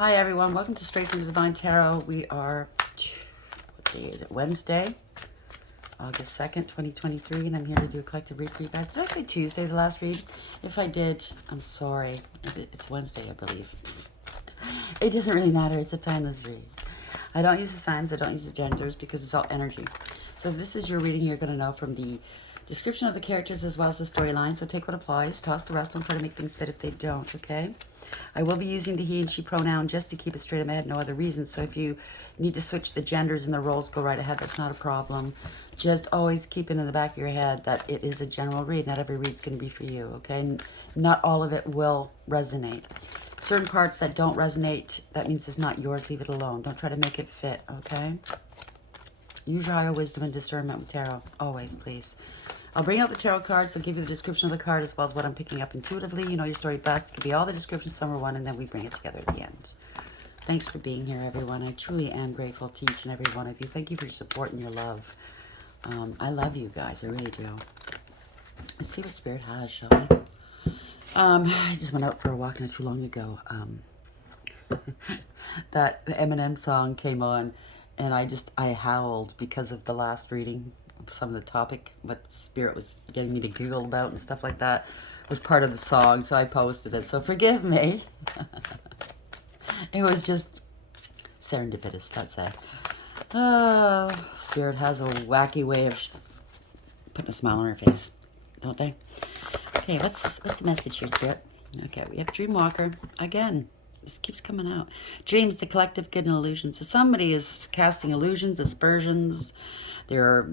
Hi everyone, welcome to Straight from the Divine Tarot. We are, what day is it? Wednesday, August 2nd, 2023, and I'm here to do a collective read for you guys. Did I say Tuesday, the last read? If I did, I'm sorry. It's Wednesday, I believe. It doesn't really matter, it's a timeless read. I don't use the signs, I don't use the genders because it's all energy. So if this is your reading, you're going to know from the description of the characters as well as the storyline. So take what applies, toss the rest, don't try to make things fit if they don't, okay? I will be using the he and she pronoun just to keep it straight in my head, no other reason. So if you need to switch the genders and the roles, go right ahead. That's not a problem. Just always keep it in the back of your head that it is a general read. Not every read's going to be for you, okay? Not all of it will resonate. Certain parts that don't resonate, that means it's not yours. Leave it alone. Don't try to make it fit, okay? Use your higher wisdom and discernment with tarot. Always, please. I'll bring out the tarot cards. I'll give you the description of the card as well as what I'm picking up intuitively. You know your story best. It could be all the descriptions, some are one, and then we bring it together at the end. Thanks for being here, everyone. I truly am grateful to each and every one of you. Thank you for your support and your love. I love you guys. I really do. Let's see what Spirit has, shall we? I just went out for a walk not too long ago. That Eminem song came on, and I howled because of the last reading. Some of the topic, what Spirit was getting me to giggle about and stuff like that was part of the song, so I posted it. So forgive me. It was just serendipitous, let's say. Spirit has a wacky way of putting a smile on her face, don't they? Okay, what's the message here, Spirit? Okay, we have Dreamwalker again. This keeps coming out. Dreams, the collective good and illusions. So somebody is casting illusions, aspersions. They're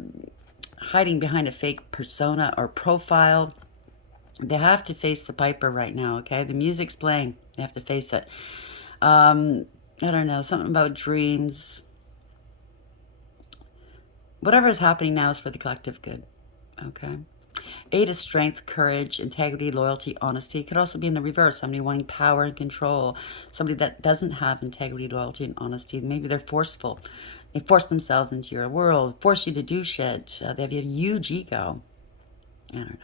hiding behind a fake persona or profile. They have to face the piper right now, okay? The music's playing. They have to face it. I don't know, something about dreams. Whatever is happening now is for the collective good, okay? 8 is strength, courage, integrity, loyalty, honesty. It could also be in the reverse. Somebody wanting power and control. Somebody that doesn't have integrity, loyalty, and honesty. Maybe they're forceful. They force themselves into your world, force you to do shit. They have a huge ego. I don't know.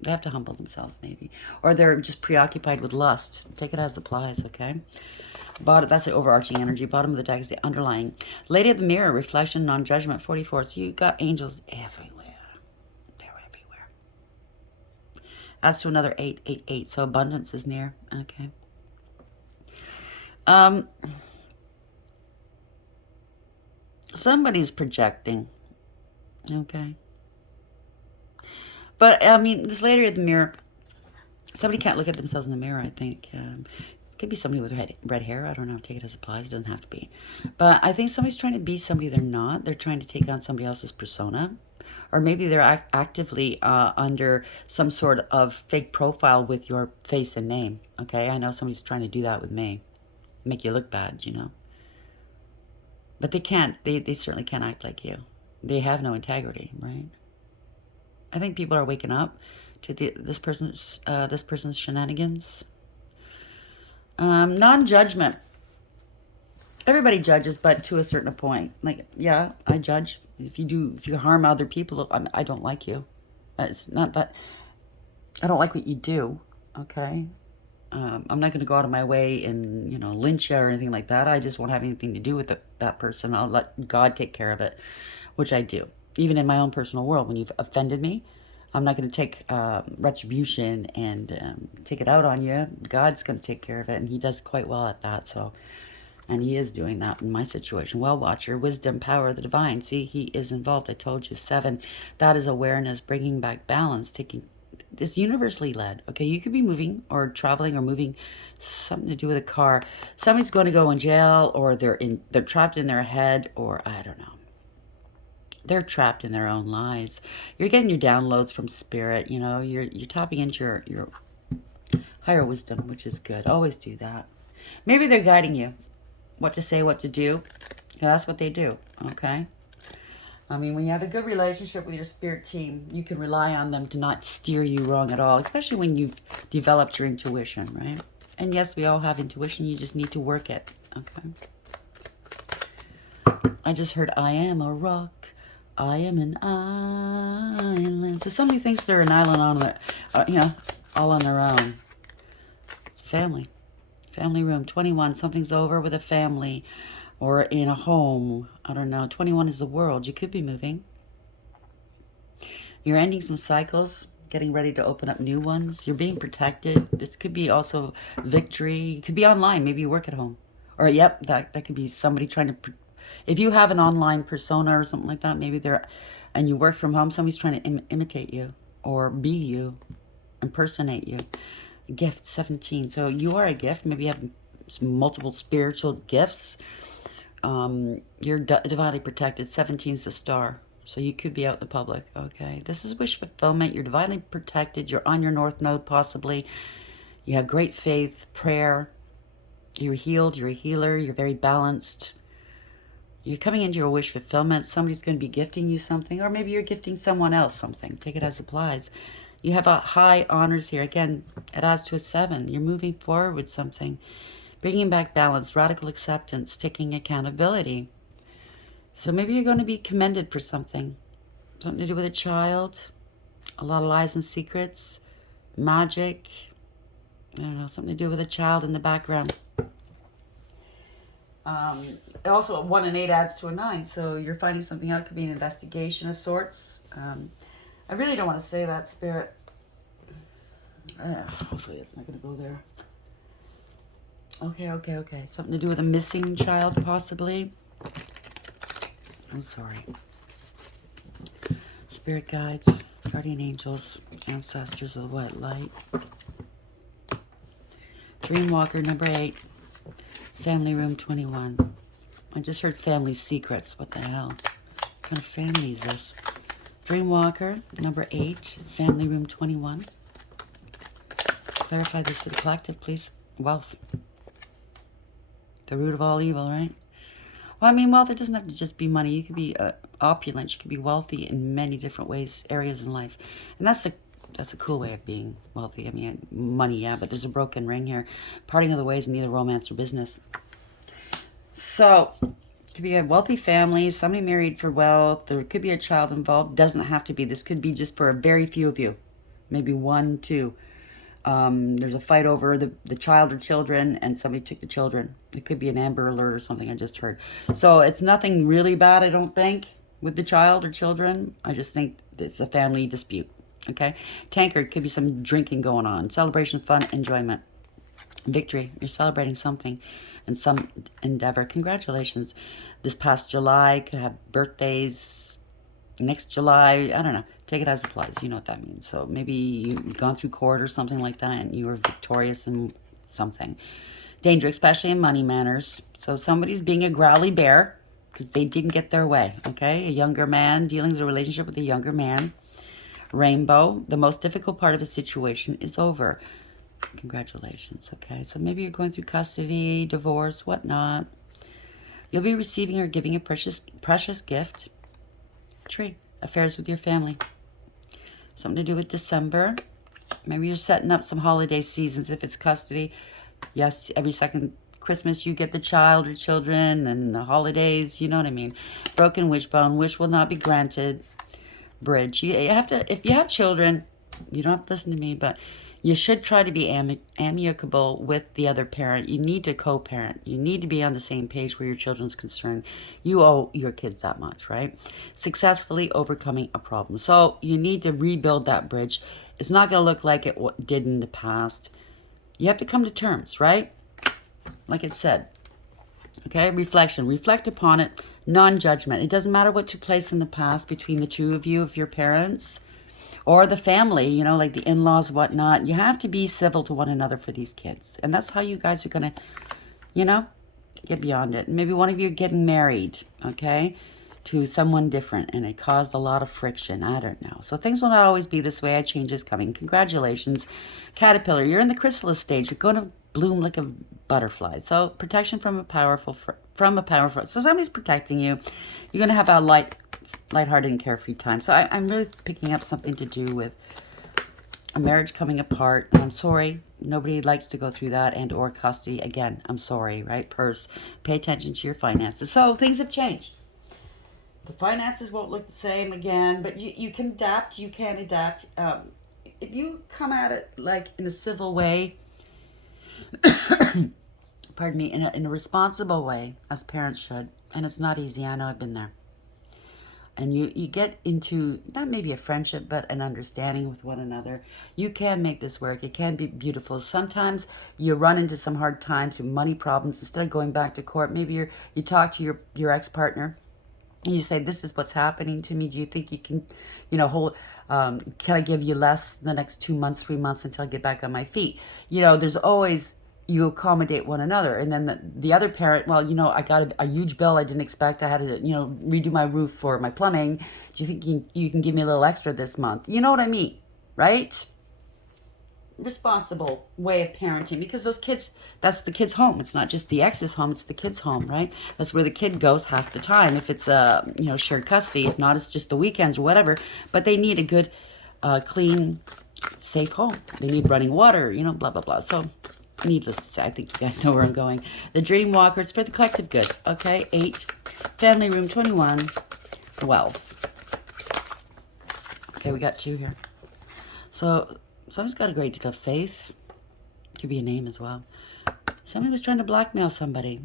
They have to humble themselves, maybe. Or they're just preoccupied with lust. Take it as it applies, okay? Bottom, that's the overarching energy. Bottom of the deck is the underlying. Lady of the Mirror, reflection, non-judgment, 44. So you got angels everywhere. They're everywhere. Adds to another 8, 8, 8. So abundance is near. Okay. Somebody's projecting. Okay. But, I mean, this lady at the mirror, somebody can't look at themselves in the mirror, I think. Could be somebody with red hair. I don't know. Take it as it applies. It doesn't have to be. But I think somebody's trying to be somebody they're not. They're trying to take on somebody else's persona. Or maybe they're actively under some sort of fake profile with your face and name. Okay? I know somebody's trying to do that with me. Make you look bad, you know. But they can't. They certainly can't act like you. They have no integrity, right? I think people are waking up to this person's shenanigans. Non-judgment. Everybody judges, but to a certain point. Like, yeah, I judge. If you harm other people, I don't like you. It's not that I don't like what you do. Okay. I'm not going to go out of my way and, lynch you or anything like that. I just won't have anything to do with that person. I'll let God take care of it, which I do. Even in my own personal world, when you've offended me, I'm not going to take retribution and take it out on you. God's going to take care of it, and he does quite well at that. So, and he is doing that in my situation. Well, Watcher, wisdom, power, the divine. See, he is involved. I told you. 7, that is awareness, bringing back balance, it's universally led. Okay, you could be moving or traveling or moving, something to do with a car. Somebody's going to go in jail, or they're trapped in their head, or I don't know. They're trapped in their own lies. You're getting your downloads from Spirit. You're tapping into your higher wisdom, which is good. Always do that. Maybe they're guiding you, what to say, what to do. That's what they do. Okay. I mean, when you have a good relationship with your spirit team, you can rely on them to not steer you wrong at all, especially when you've developed your intuition, right? And yes, we all have intuition. You just need to work it, okay? I just heard, I am a rock. I am an island. So somebody thinks they're an island on their, all on their own. It's family. Family room, 21. Something's over with a family or in a home. I don't know. 21 is the world. You could be moving. You're ending some cycles, getting ready to open up new ones. You're being protected. This could be also victory. You could be online. Maybe you work at home. Or, yep, that could be somebody trying to... If you have an online persona or something like that, maybe they're... And you work from home, somebody's trying to imitate you or be you, impersonate you. Gift, 17. So you are a gift. Maybe you have multiple spiritual gifts. You're divinely protected. 17 is the star. So you could be out in the public. Okay. This is wish fulfillment. You're divinely protected. You're on your north node possibly. You have great faith, prayer. You're healed. You're a healer. You're very balanced. You're coming into your wish fulfillment. Somebody's going to be gifting you something, or maybe you're gifting someone else something. Take it as applies. You have a high honors here. Again, it adds to a 7. You're moving forward with something. Bringing back balance, radical acceptance, taking accountability. So maybe you're going to be commended for something. Something to do with a child. A lot of lies and secrets. Magic. I don't know, something to do with a child in the background. Also, 1 and 8 adds to a 9. So you're finding something out. It could be an investigation of sorts. I really don't want to say that, Spirit. Hopefully it's not going to go there. Okay. Something to do with a missing child, possibly. I'm sorry. Spirit guides, guardian angels, ancestors of the white light. Dreamwalker, number 8. Family room, 21. I just heard family secrets. What the hell? What kind of family is this? Dreamwalker, number 8. Family room, 21. Clarify this for the collective, please. Wealth. The root of all evil, right? Well, I mean, wealth, it doesn't have to just be money. You could be opulent. You could be wealthy in many different ways, areas in life. And that's a cool way of being wealthy. I mean, money, yeah, but there's a broken ring here. Parting of the ways in either romance or business. So, could be a wealthy family, somebody married for wealth. There could be a child involved. Doesn't have to be. This could be just for a very few of you. Maybe 1, 2. There's a fight over the child or children, and somebody took the children. It could be an Amber Alert or something I just heard. So it's nothing really bad, I don't think, with the child or children. I just think it's a family dispute. Okay? Tankard, could be some drinking going on. Celebration, fun, enjoyment. Victory, you're celebrating something in some endeavor. Congratulations. This past July, could have birthdays. Next July, I don't know. Take it as it applies. You know what that means. So maybe you've gone through court or something like that and you were victorious in something. Danger, especially in money matters. So somebody's being a growly bear because they didn't get their way, okay? A younger man, dealing with a relationship with a younger man. Rainbow, the most difficult part of a situation is over. Congratulations, okay? So maybe you're going through custody, divorce, whatnot. You'll be receiving or giving a precious gift. Tree, affairs with your family. Something to do with December. Maybe you're setting up some holiday seasons if it's custody. Yes, every second Christmas you get the child or children, and the holidays, you know what I mean. Broken wishbone, wish will not be granted. Bridge, you have to, if you have children, you don't have to listen to me, but you should try to be amicable with the other parent. You need to co-parent. You need to be on the same page where your children's concerned. You owe your kids that much, right? Successfully overcoming a problem. So you need to rebuild that bridge. It's not going to look like it did in the past. You have to come to terms, right? Like it said. Okay, reflection. Reflect upon it. Non-judgment. It doesn't matter what took place in the past between the two of you, of your parents, or the family, you know, like the in-laws, whatnot. You have to be civil to one another for these kids. And that's how you guys are going to, you know, get beyond it. Maybe one of you are getting married, okay, to someone different, and it caused a lot of friction. I don't know. So things will not always be this way. A change is coming. Congratulations. Caterpillar, you're in the chrysalis stage. You're going to bloom like a butterfly. So protection from a powerful, so somebody's protecting you. You're going to have a lighthearted and carefree time. So I'm really picking up something to do with a marriage coming apart. And I'm sorry. Nobody likes to go through that, and or custody. Again, I'm sorry, right? Purse. Pay attention to your finances. So things have changed. The finances won't look the same again, but you can adapt. You can adapt. If you come at it like in a civil way, pardon me, in a responsible way, as parents should. And it's not easy. I know, I've been there. And you get into not maybe a friendship, but an understanding with one another. You can make this work. It can be beautiful. Sometimes you run into some hard times, with money problems. Instead of going back to court, maybe you talk to your ex-partner and you say, this is what's happening to me. Do you think you can, hold, can I give you less the next 2 months, 3 months until I get back on my feet? There's always, you accommodate one another. And then the other parent, well, I got a huge bill I didn't expect. I had to, redo my roof for my plumbing. Do you think you can give me a little extra this month? You know what I mean, right? Responsible way of parenting, because those kids, that's the kid's home. It's not just the ex's home, it's the kid's home, right? That's where the kid goes half the time if it's shared custody. If not, it's just the weekends or whatever. But they need a good clean, safe home. They need running water, blah blah blah. So needless to say, I think you guys know where I'm going. The Dreamwalker, it's for the collective good. Okay, 8 family room, 21 wealth. Okay, we got 2 here. So someone's got a great deal of faith. Could be a name as well. Somebody was trying to blackmail somebody.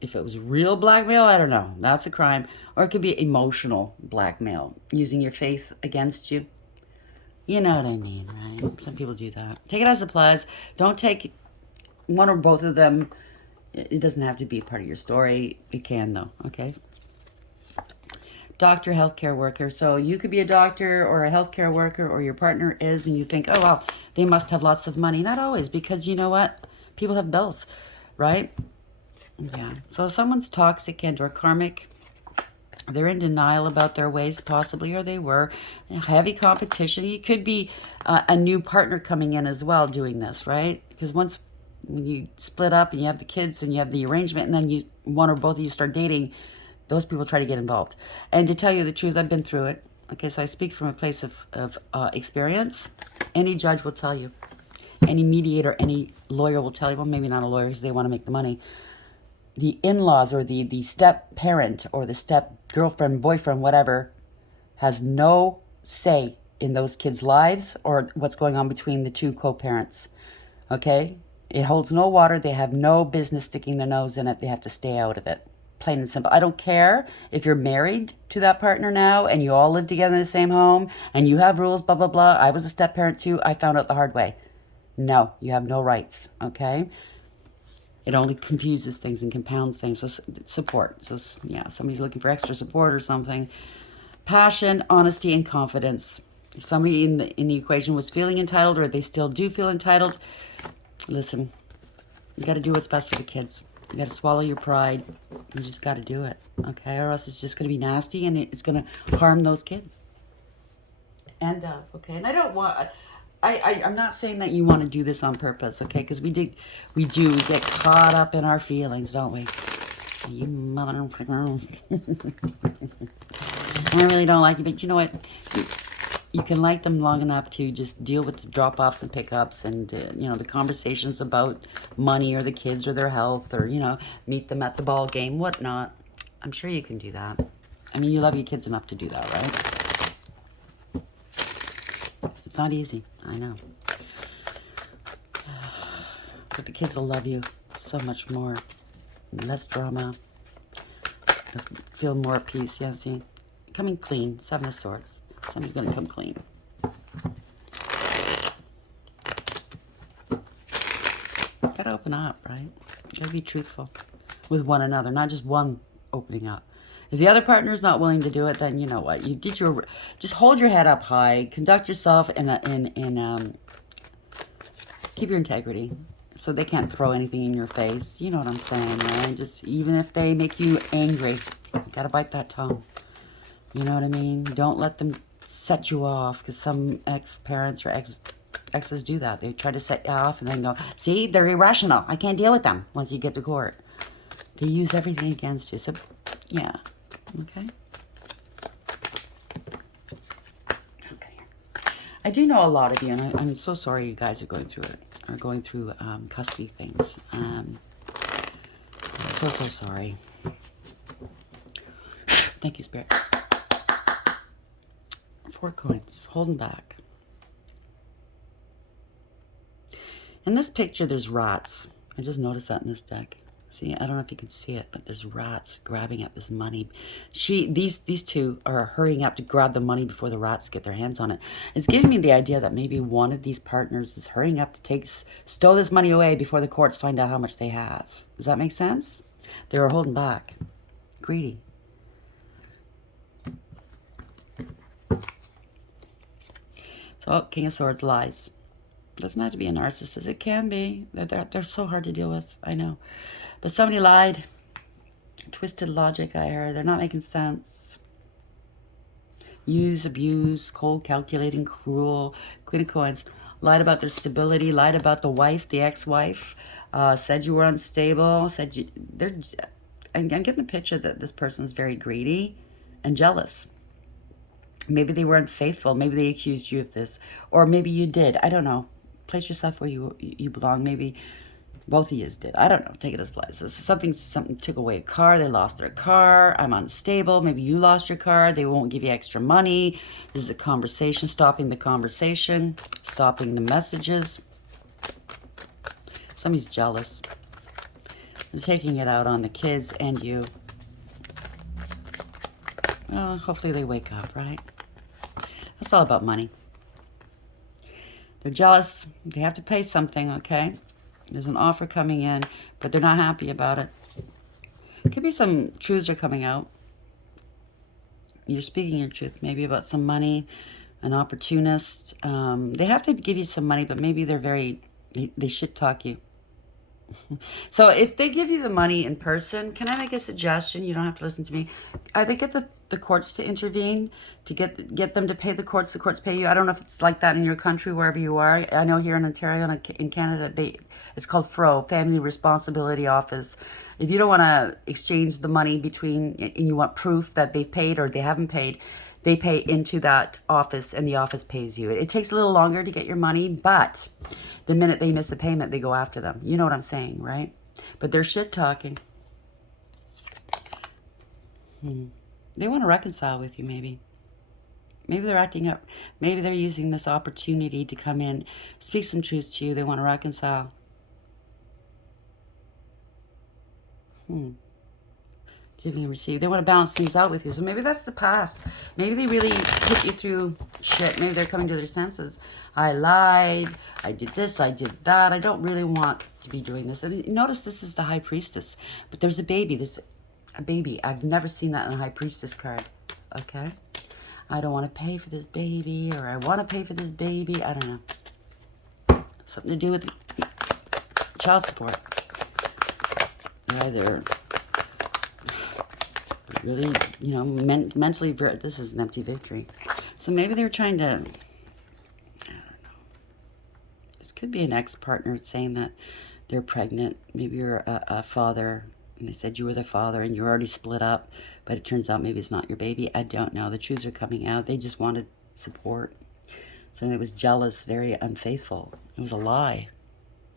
If it was real blackmail, I don't know. That's a crime. Or it could be emotional blackmail, using your faith against you. You know what I mean, right? Some people do that. Take it as it applies. Don't take one or both of them. It doesn't have to be part of your story. It can, though, okay? Doctor, healthcare worker. So you could be a doctor or a healthcare worker, or your partner is, and you think, oh, well, they must have lots of money. Not always, because you know what? People have bills, right? Yeah. So if someone's toxic and or karmic, they're in denial about their ways, possibly, or they were. Heavy competition. You could be a new partner coming in as well doing this, right? Because when you split up and you have the kids and you have the arrangement, and then one or both of you start dating, those people try to get involved. And to tell you the truth, I've been through it. Okay, so I speak from a place of experience. Any judge will tell you. Any mediator, any lawyer will tell you. Well, maybe not a lawyer because they want to make the money. The in-laws or the step-parent or the step-girlfriend, boyfriend, whatever, has no say in those kids' lives or what's going on between the 2 co-parents. Okay? It holds no water. They have no business sticking their nose in it. They have to stay out of it. Plain and simple. I don't care if you're married to that partner now and you all live together in the same home and you have rules, blah, blah, blah. I was a step-parent too. I found out the hard way. No, you have no rights, okay? It only confuses things and compounds things. So support. So, yeah, somebody's looking for extra support or something. Passion, honesty, and confidence. If somebody in the equation was feeling entitled, or they still do feel entitled, listen, you got to do what's best for the kids. You got to swallow your pride. You just got to do it, okay? Or else it's just going to be nasty and it's going to harm those kids. And, okay, and I don't want... I'm not saying that you want to do this on purpose, okay? Because we do get caught up in our feelings, don't we? You mother... I really don't like you, but you know what? You can like them long enough to just deal with the drop-offs and pickups and, the conversations about money or the kids or their health or, meet them at the ball game, whatnot. I'm sure you can do that. I mean, you love your kids enough to do that, right? It's not easy, I know. But the kids will love you so much more. Less drama. They'll feel more at peace, yeah, see? Coming clean, 7 of Swords. Somebody's going to come clean. Gotta open up, right? Gotta be truthful with one another, not just one opening up. If the other partner's not willing to do it, then you know what? You did just hold your head up high, conduct yourself keep your integrity, so they can't throw anything in your face. You know what I'm saying, right? Just even if they make you angry, you gotta bite that tongue. You know what I mean? Don't let them set you off, because some ex-parents or exes do that. They try to set you off and then go, see, they're irrational. I can't deal with them once you get to court. They use everything against you. So, yeah. Okay? Okay. I do know a lot of you, and I'm so sorry you guys are going through it, or going through custody things. I'm so sorry. Thank you, Spirit. 4 coins, holding back. In this picture, there's rats. I just noticed that in this deck. See, I don't know if you can see it, but there's rats grabbing at this money. These two are hurrying up to grab the money before the rats get their hands on it. It's giving me the idea that maybe one of these partners is hurrying up to stow this money away before the courts find out how much they have. Does that make sense? They were holding back. Greedy. So, King of Swords lies. Doesn't have to be a narcissist. It can be. They're so hard to deal with. I know. But somebody lied. Twisted logic, I heard. They're not making sense. Use, abuse, cold, calculating, cruel. Queen of Coins. Lied about their stability. Lied about the wife, the ex-wife. Said you were unstable. I'm getting the picture that this person is very greedy and jealous. Maybe they were unfaithful. Maybe they accused you of this. Or maybe you did. I don't know. Place yourself where you belong. Maybe both of you did. I don't know. Take it as place. Something took away a car. They lost their car. I'm unstable. Maybe you lost your car. They won't give you extra money. This is a conversation. Stopping the conversation. Stopping the messages. Somebody's jealous. They're taking it out on the kids and you. Well, hopefully they wake up, right? That's all about money. They're jealous. They have to pay something, okay? There's an offer coming in, but they're not happy about it. Could be some truths are coming out. You're speaking your truth, maybe about some money, an opportunist. They have to give you some money, but maybe they shit talk you. So if they give you the money in person, can I make a suggestion? You don't have to listen to me. Either get the courts to intervene, to get them to pay the courts pay you. I don't know if it's like that in your country, wherever you are. I know here in Ontario and in Canada, it's called FRO, Family Responsibility Office. If you don't want to exchange the money and you want proof that they've paid or they haven't paid, they pay into that office and the office pays you. It takes a little longer to get your money, but the minute they miss a payment, they go after them. You know what I'm saying, right? But they're shit talking. They want to reconcile with you, maybe. Maybe they're acting up. Maybe they're using this opportunity to come in, speak some truth to you. They want to reconcile. Giving and receiving. They want to balance things out with you. So maybe that's the past. Maybe they really put you through shit. Maybe they're coming to their senses. I lied. I did this. I did that. I don't really want to be doing this. And notice this is the High Priestess. But there's a baby. There's a baby. I've never seen that in a High Priestess card. Okay? I don't want to pay for this baby. Or I want to pay for this baby. I don't know. Something to do with child support. Either really, mentally, this is an empty victory. So maybe they were trying to, I don't know. This could be an ex-partner saying that they're pregnant. Maybe you're a father, and they said you were the father, and you're already split up, but it turns out maybe it's not your baby. I don't know. The truths are coming out. They just wanted support. So it was jealous, very unfaithful. It was a lie.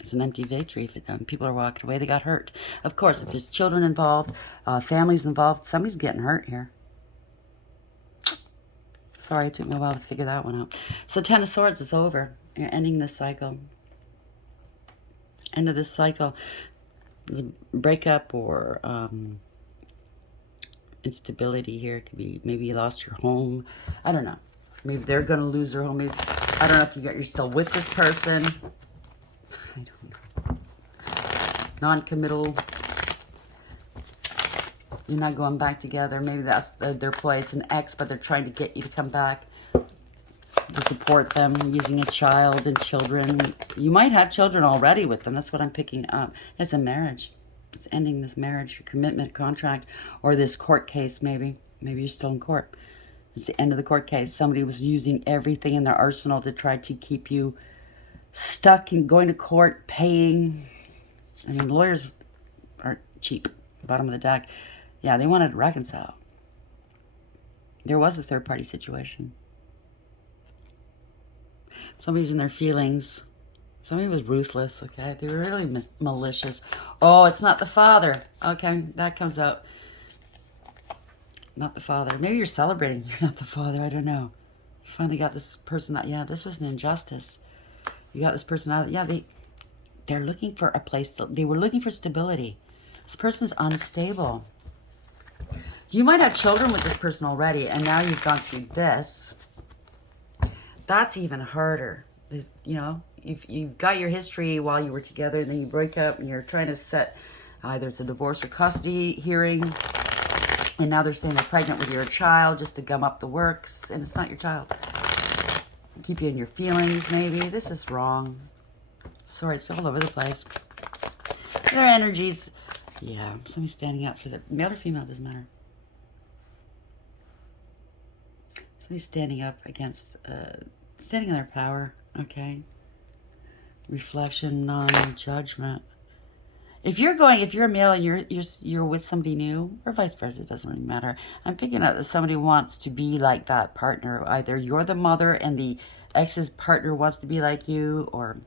It's an empty victory for them. People are walking away. They got hurt. Of course, if there's children involved, families involved, somebody's getting hurt here. Sorry, it took me a while to figure that one out. So 10 of Swords is over. You're ending this cycle. End of this cycle. There's a breakup or instability here. It could be maybe you lost your home. I don't know. Maybe they're going to lose their home. Maybe, I don't know if you're still with this person. I don't know. Non-committal. You're not going back together. Maybe that's their place. An ex, but they're trying to get you to come back. To support them, using a child and children. You might have children already with them. That's what I'm picking up. It's a marriage. It's ending this marriage, commitment, contract, or this court case maybe. Maybe you're still in court. It's the end of the court case. Somebody was using everything in their arsenal to try to keep you stuck and going to court, paying. I mean, lawyers aren't cheap. Bottom of the deck. Yeah, they wanted to reconcile. There was a third-party situation. Somebody's in their feelings. Somebody was ruthless, okay? They were really malicious. Oh, it's not the father. Okay, that comes out. Not the father. Maybe you're celebrating. You're not the father. I don't know. You finally got this person out. Yeah, this was an injustice. You got this person out. Yeah, They're looking for a place. They were looking for stability. This person's unstable. You might have children with this person already, and now you've gone through this. That's even harder. You know, you've got your history while you were together, and then you break up, and you're trying to set either it's a divorce or custody hearing, and now they're saying they're pregnant with your child just to gum up the works, and it's not your child. Keep you in your feelings, maybe. This is wrong. Sorry, it's all over the place. Their energies. Yeah, somebody's standing up for the male or female, doesn't matter. Somebody's standing up against, standing on their power, okay? Reflection, non-judgment. If you're a male and you're with somebody new, or vice versa, it doesn't really matter. I'm picking up that somebody wants to be like that partner. Either you're the mother and the ex's partner wants to be like you, or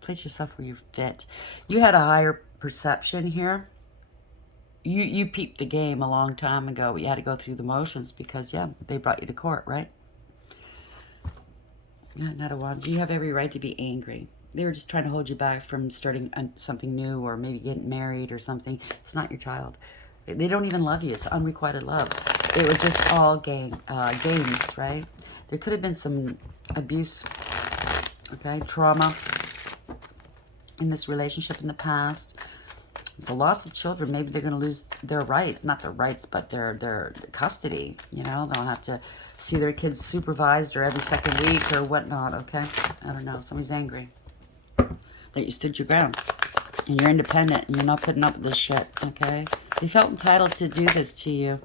place yourself where you fit. You had a higher perception here. You peeped the game a long time ago. You had to go through the motions because, yeah, they brought you to court, right? Yeah, not a wands. You have every right to be angry. They were just trying to hold you back from starting something new or maybe getting married or something. It's not your child. They don't even love you. It's unrequited love. It was just all games, right? There could have been some abuse, okay, trauma in this relationship in the past. It's a loss of children. Maybe they're going to lose their rights. Not their rights, but their custody. You know, they'll have to see their kids supervised or every second week or whatnot, okay? I don't know. Somebody's angry that you stood your ground. And you're independent and you're not putting up with this shit, okay? They felt entitled to do this to you.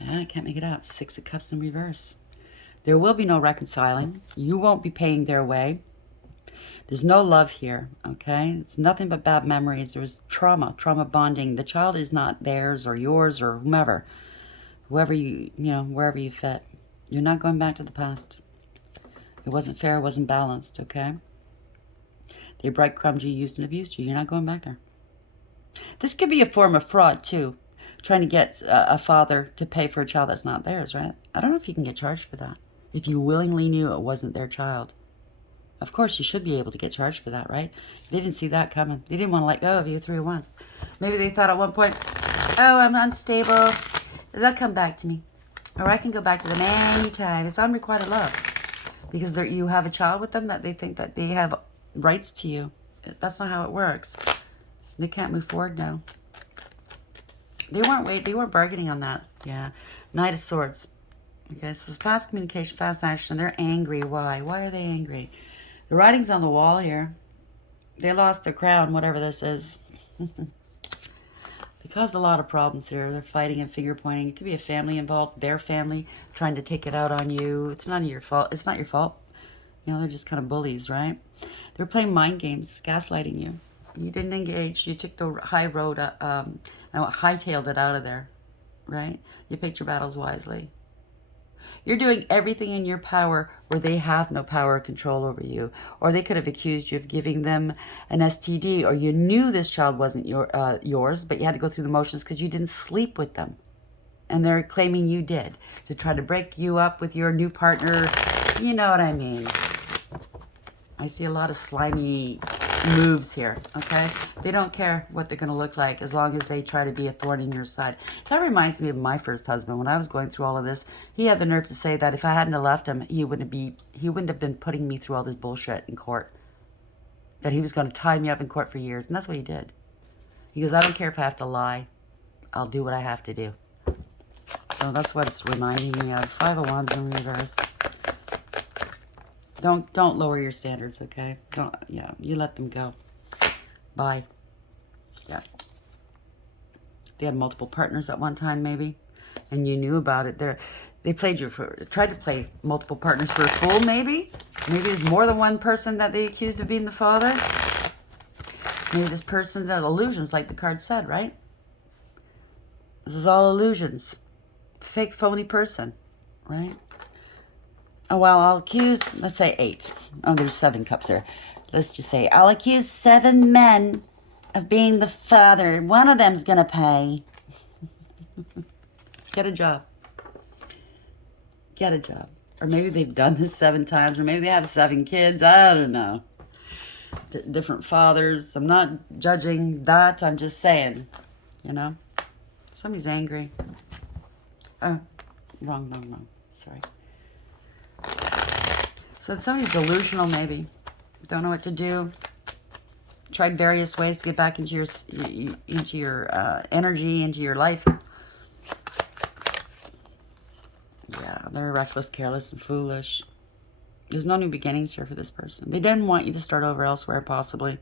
I can't make it up. 6 of Cups in reverse. There will be no reconciling. You won't be paying their way. There's no love here, okay? It's nothing but bad memories. There's trauma bonding. The child is not theirs or yours or whomever. Whoever wherever you fit. You're not going back to the past. It wasn't fair, it wasn't balanced, okay? They breadcrumbed you, used and abused you. You're not going back there. This could be a form of fraud, too. Trying to get a father to pay for a child that's not theirs, right? I don't know if you can get charged for that. If you willingly knew it wasn't their child. Of course, you should be able to get charged for that, right? They didn't see that coming. They didn't want to let go of you 3 once. Maybe they thought at one point, oh, I'm unstable. They'll come back to me. Or I can go back to them anytime. It's unrequited love. Because you have a child with them that they think that they have rights to you. That's not how it works. They can't move forward now. They weren't bargaining on that. Yeah. Knight of Swords. Okay, so it's fast communication, fast action. They're angry. Why? Why are they angry? The writing's on the wall here. They lost their crown, whatever this is. They caused a lot of problems here. They're fighting and finger pointing. It could be a family involved, their family trying to take it out on you. It's none of your fault. It's not your fault. You know, they're just kind of bullies, right? They're playing mind games, gaslighting you. You didn't engage. You took the high road, hightailed it out of there, right? You picked your battles wisely. You're doing everything in your power where they have no power or control over you. Or they could have accused you of giving them an STD, or you knew this child wasn't yours, but you had to go through the motions because you didn't sleep with them. And they're claiming you did to try to break you up with your new partner. You know what I mean. I see a lot of slimy moves here, okay? They don't care what they're going to look like as long as they try to be a thorn in your side. That reminds me of my first husband. When I was going through all of this, he had the nerve to say that if I hadn't have left him, he wouldn't have been putting me through all this bullshit in court. That he was going to tie me up in court for years, and that's what he did. He goes, I don't care if I have to lie. I'll do what I have to do. So that's what it's reminding me of. 5 of Wands in reverse. Don't lower your standards, okay? You let them go. Bye. Yeah. They had multiple partners at one time, maybe, and you knew about it. They tried to play multiple partners for a fool, maybe. Maybe there's more than one person that they accused of being the father. Maybe this person's illusions, like the card said, right? This is all illusions. Fake, phony person, right? Oh, well, I'll accuse, let's say 8. Oh, there's 7 cups there. Let's just say, I'll accuse 7 men of being the father. One of them's going to pay. Get a job. Get a job. Or maybe they've done this 7 times, or maybe they have 7 kids. I don't know. different fathers. I'm not judging that. I'm just saying, you know. Somebody's angry. Oh, wrong. Sorry. So somebody's delusional, maybe. Don't know what to do. Tried various ways to get back into your energy, into your life. Yeah, they're reckless, careless, and foolish. There's no new beginnings here for this person. They didn't want you to start over elsewhere, possibly.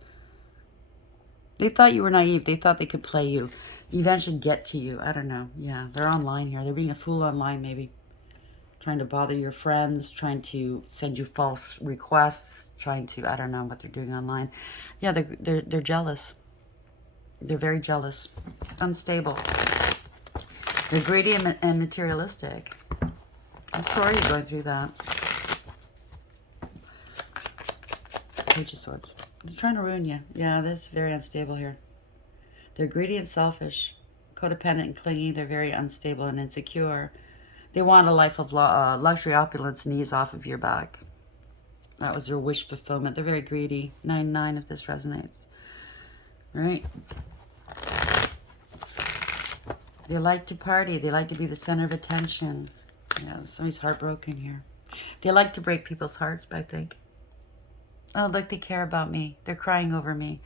They thought you were naive. They thought they could play you. Eventually get to you. I don't know. Yeah, they're online here. They're being a fool online, maybe. Trying to bother your friends. Trying to send you false requests. Trying to, I don't know what they're doing online. Yeah, they're jealous. They're very jealous. Unstable. They're greedy and materialistic. I'm sorry you're going through that. Page of Swords. They're trying to ruin you. Yeah, this is very unstable here. They're greedy and selfish, codependent and clingy. They're very unstable and insecure. They want a life of luxury, opulence, and ease off of your back. That was their wish fulfillment. They're very greedy. 9-9 if this resonates. Right? They like to party. They like to be the center of attention. Yeah, somebody's heartbroken here. They like to break people's hearts, I think. Oh, look, they care about me. They're crying over me.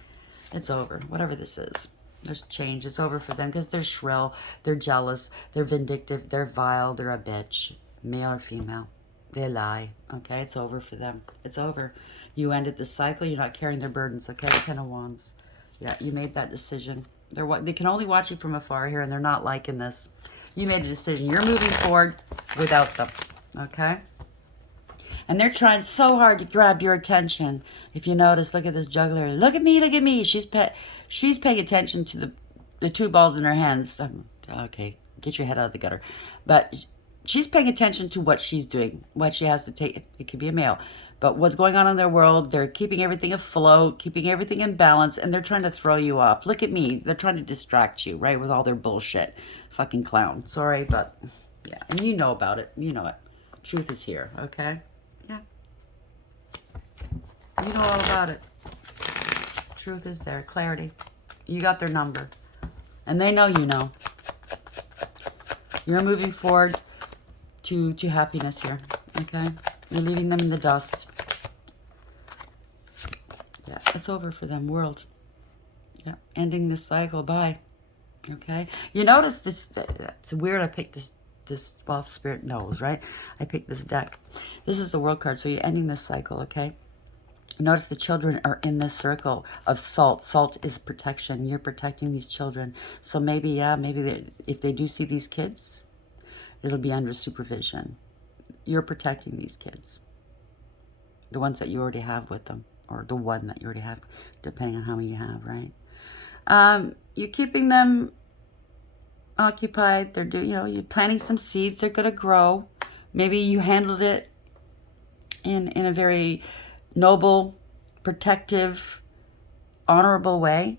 It's over. Whatever this is. There's change. It's over for them because they're shrill. They're jealous. They're vindictive. They're vile. They're a bitch. Male or female. They lie. Okay? It's over for them. It's over. You ended the cycle. You're not carrying their burdens. Okay? 10 of Wands. Yeah, you made that decision. They can only watch you from afar here, and they're not liking this. You made a decision. You're moving forward without them. Okay? And they're trying so hard to grab your attention. If you notice, look at this juggler. Look at me, look at me. She's paying attention to the two balls in her hands. Okay, get your head out of the gutter. But she's paying attention to what she's doing, what she has to take. It could be a male. But what's going on in their world, they're keeping everything afloat, keeping everything in balance, and they're trying to throw you off. Look at me. They're trying to distract you, right, with all their bullshit. Fucking clown. Sorry, but yeah. And you know about it. You know it. Truth is here, okay? Yeah. You know all about it. Truth is there. Clarity. You got their number. And they know you know. You're moving forward to happiness here. Okay? You're leaving them in the dust. Yeah. It's over for them. World. Yeah. Ending this cycle. Bye. Okay? You notice this. It's weird I picked this. Well, Spirit knows, right? I picked this deck. This is the World card, so you're ending this cycle, okay? Notice the children are in this circle of salt. Salt is protection. You're protecting these children. So maybe, yeah, maybe if they do see these kids, it'll be under supervision. You're protecting these kids. The ones that you already have with them, or the one that you already have, depending on how many you have, right? You're keeping them occupied. They're doing, you're planting some seeds. They're going to grow. Maybe you handled it in a very noble, protective, honorable way,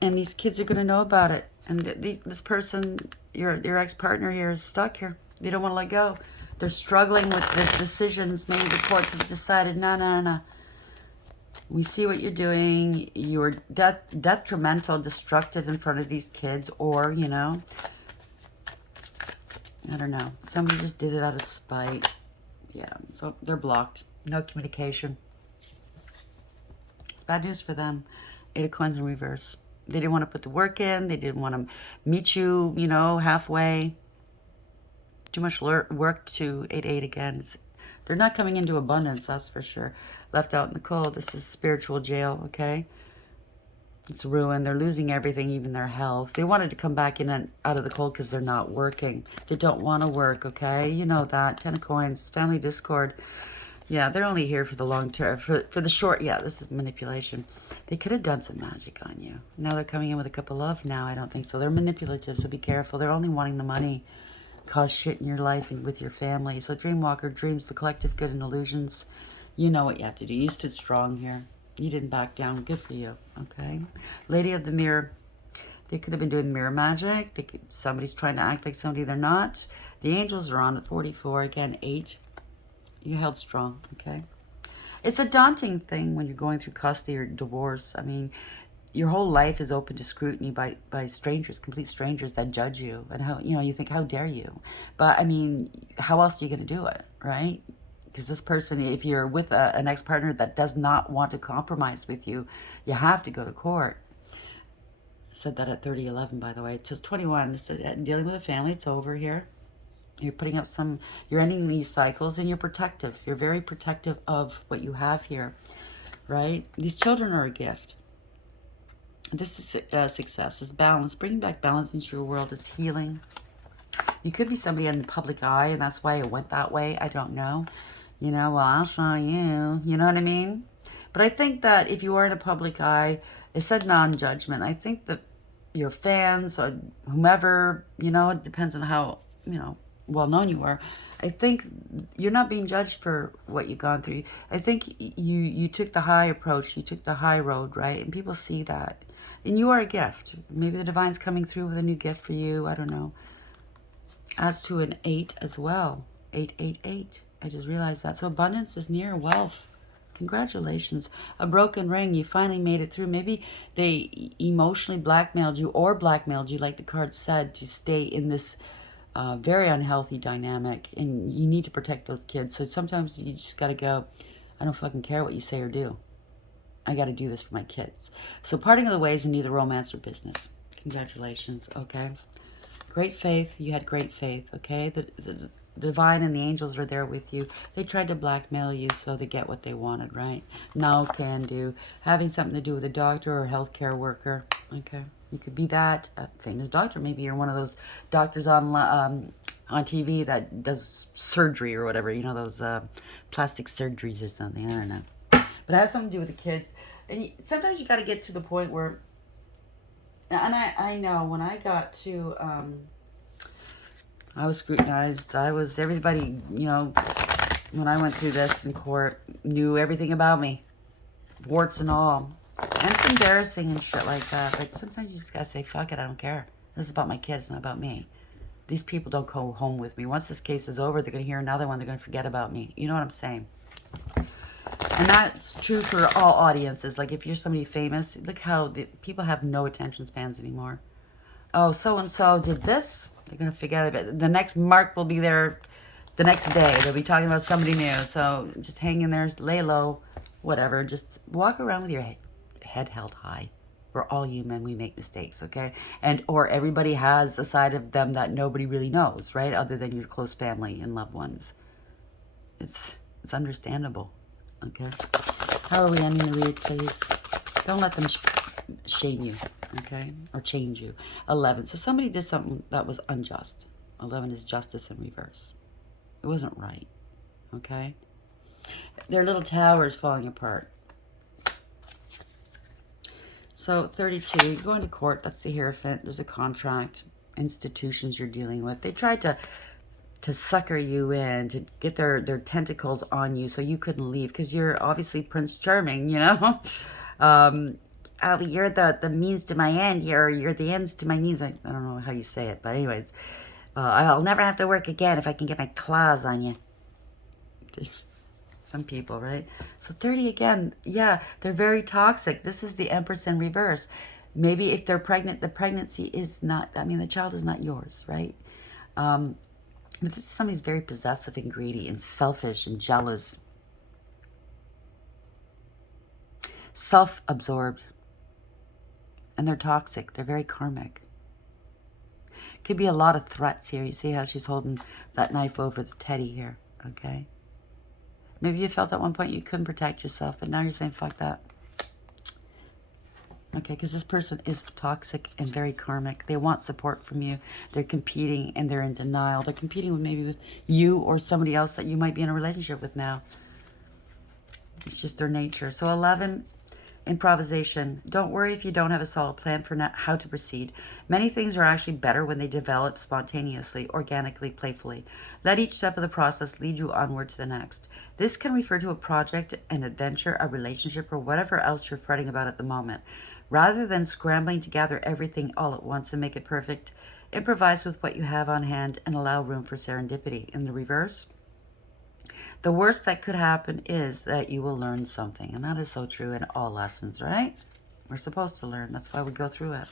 and these kids are going to know about it. And this person, your ex-partner here, is stuck here. They don't want to let go. They're struggling with the decisions. Maybe the courts have decided, no. We see what you're doing. You're detrimental, destructive in front of these kids, or, I don't know. Somebody just did it out of spite. Yeah, so they're blocked. No communication. It's bad news for them. 8 of Coins in reverse. They didn't want to put the work in. They didn't want to meet you, halfway. Too much work to 8-8 again. They're not coming into abundance, that's for sure. Left out in the cold. This is spiritual jail, okay? It's ruined. They're losing everything, even their health. They wanted to come back in and out of the cold because they're not working. They don't want to work, okay? You know that. 10 of Coins. Family discord. Yeah, they're only here for the long term. For the short, yeah, this is manipulation. They could have done some magic on you. Now they're coming in with a cup of love now. I don't think so. They're manipulative, so be careful. They're only wanting the money. Cause shit in your life and with your family. So Dreamwalker, dreams, the collective good and illusions. You know what you have to do. You stood strong here. You didn't back down. Good for you. Okay. Lady of the Mirror. They could have been doing mirror magic. Somebody's trying to act like somebody they're not. The angels are on at 44. Again, 8. You held strong. Okay. It's a daunting thing when you're going through custody or divorce. I mean, your whole life is open to scrutiny by strangers, complete strangers that judge you. And how, you think, how dare you? But I mean, how else are you going to do it, right? Because this person, if you're with an ex-partner that does not want to compromise with you, you have to go to court. I said that at 3011, by the way. It's just 21. It's dealing with a family. It's over here. You're putting up you're ending these cycles, and you're protective. You're very protective of what you have here, right? These children are a gift. This is success, is balance. Bringing back balance into your world is healing. You could be somebody in the public eye, and that's why it went that way. I don't know. Well, I'll show you. You know what I mean? But I think that if you are in a public eye, it said non-judgment. I think that your fans or whomever, it depends on how, well-known you are. I think you're not being judged for what you've gone through. I think you took the high approach. You took the high road, right? And people see that. And you are a gift. Maybe the divine's coming through with a new gift for you. I don't know. Adds to an 8 as well. 888. I just realized that. So abundance is near, wealth. Congratulations. A broken ring. You finally made it through. Maybe they emotionally blackmailed you or blackmailed you, like the card said, to stay in this very unhealthy dynamic. And you need to protect those kids. So sometimes you just got to go, I don't fucking care what you say or do. I got to do this for my kids. So parting of the ways in neither romance or business. Congratulations. Okay. Great faith. You had great faith. Okay. The divine and the angels are there with you. They tried to blackmail you so they get what they wanted, right? No can do. Having something to do with a doctor or a healthcare worker. Okay. You could be that. A famous doctor. Maybe you're one of those doctors on TV that does surgery or whatever. Those plastic surgeries or something. I don't know. But it has something to do with the kids. And sometimes you got to get to the point where, and I know when I got to, I was scrutinized. Everybody, when I went through this in court, knew everything about me, warts and all. And it's embarrassing and shit like that. But sometimes you just got to say, fuck it, I don't care. This is about my kids, not about me. These people don't go home with me. Once this case is over, they're going to hear another one. They're going to forget about me. You know what I'm saying? And that's true for all audiences. Like if you're somebody famous, look how people have no attention spans anymore. Oh, so-and-so did this. They're going to forget about it. The next mark will be there the next day. They'll be talking about somebody new. So just hang in there, lay low, whatever. Just walk around with your head held high. We're all human. We make mistakes, okay? Or everybody has a side of them that nobody really knows, right? Other than your close family and loved ones. It's understandable. Okay. How are we ending the read, please? Don't let them shame you, okay? Or change you. 11. So somebody did something that was unjust. 11 is justice in reverse. It wasn't right, okay? Their little tower is falling apart. So 32, you're going to court. That's the Hierophant. There's a contract. Institutions you're dealing with. They tried to sucker you in, to get their tentacles on you so you couldn't leave, because you're obviously Prince Charming, you're the means to my end, you're the ends to my means. I don't know how you say it, but anyways, I'll never have to work again if I can get my claws on you. Some people, right? So 30 again, yeah, they're very toxic. This is the Empress in reverse. Maybe if they're pregnant, the pregnancy is not, the child is not yours, right? But this is somebody who's very possessive and greedy and selfish and jealous. Self-absorbed. And they're toxic. They're very karmic. Could be a lot of threats here. You see how she's holding that knife over the teddy here, okay? Maybe you felt at one point you couldn't protect yourself, but now you're saying, fuck that. Okay, because this person is toxic and very karmic. They want support from you. They're competing and they're in denial. They're competing with you or somebody else that you might be in a relationship with now. It's just their nature. So 11, improvisation. Don't worry if you don't have a solid plan for how to proceed. Many things are actually better when they develop spontaneously, organically, playfully. Let each step of the process lead you onward to the next. This can refer to a project, an adventure, a relationship, or whatever else you're fretting about at the moment. Rather than scrambling to gather everything all at once and make it perfect, improvise with what you have on hand and allow room for serendipity. In the reverse, The worst that could happen is that you will learn something. And that is so true in all lessons, right? We're supposed to learn. That's why we go through it.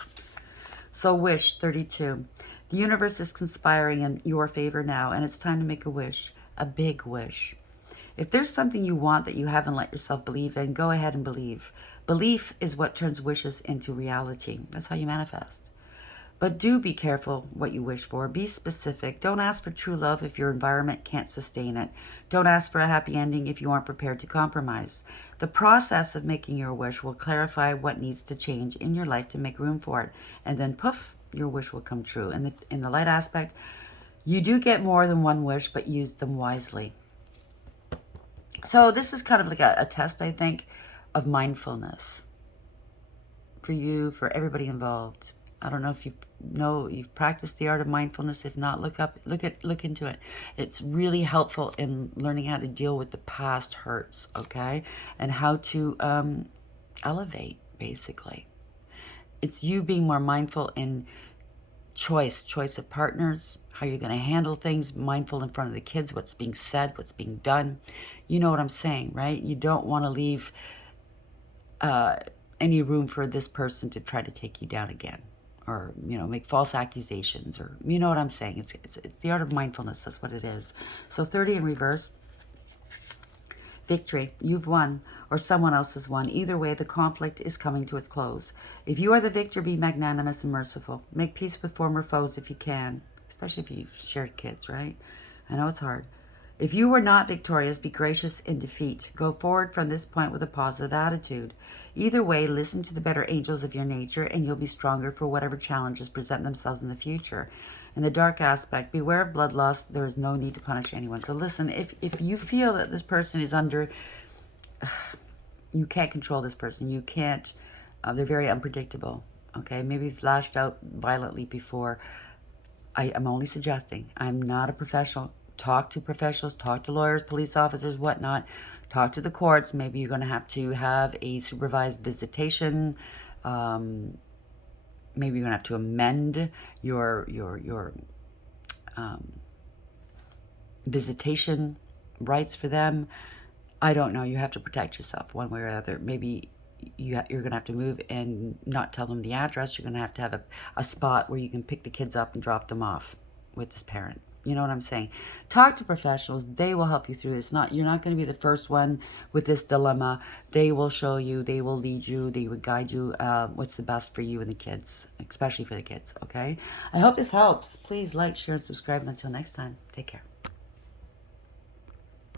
So wish, 32. The universe is conspiring in your favor now, and it's time to make a wish. A big wish. If there's something you want that you haven't let yourself believe in, go ahead and believe. Belief is what turns wishes into reality. That's how you manifest. But do be careful what you wish for. Be specific. Don't ask for true love if your environment can't sustain it. Don't ask for a happy ending if you aren't prepared to compromise. The process of making your wish will clarify what needs to change in your life to make room for it. And then poof, your wish will come true. In the light aspect, you do get more than one wish, but use them wisely. So this is kind of like a test, I think, of mindfulness for you, for everybody involved. I don't know if you've practiced the art of mindfulness. If not, look into it. It's really helpful in learning how to deal with the past hurts, okay, and how to elevate. Basically, it's you being more mindful in choice of partners, how you're going to handle things, mindful in front of the kids, what's being said, what's being done. You know what I'm saying, right? You don't want to leave any room for this person to try to take you down again, or make false accusations, or you know what I'm saying. It's the art of mindfulness. That's what it is. So 30 in reverse. Victory. You've won, or someone else has won. Either way, the conflict is coming to its close. If you are the victor, be magnanimous and merciful. Make peace with former foes if you can, especially if you've shared kids, right? I know it's hard. If you were not victorious, be gracious in defeat. Go forward from this point with a positive attitude. Either way, listen to the better angels of your nature, and you'll be stronger for whatever challenges present themselves in the future. In the dark aspect, beware of blood loss. There is no need to punish anyone. So listen, if you feel that this person is under, you can't control this person. You can't, they're very unpredictable. Okay, maybe you've lashed out violently before. I'm only suggesting. I'm not a professional. Talk to professionals, talk to lawyers, police officers, whatnot. Talk to the courts. Maybe you're going to have a supervised visitation. Maybe you're going to have to amend your visitation rights for them. I don't know. You have to protect yourself one way or the other. Maybe you're going to have to move and not tell them the address. You're going to have a spot where you can pick the kids up and drop them off with this parent. You know what I'm saying? Talk to professionals. They will help you through this. You're not going to be the first one with this dilemma. They will show you. They will lead you. They will guide you what's the best for you and the kids, especially for the kids, okay? I hope this helps. Please like, share, and subscribe. Until next time, take care.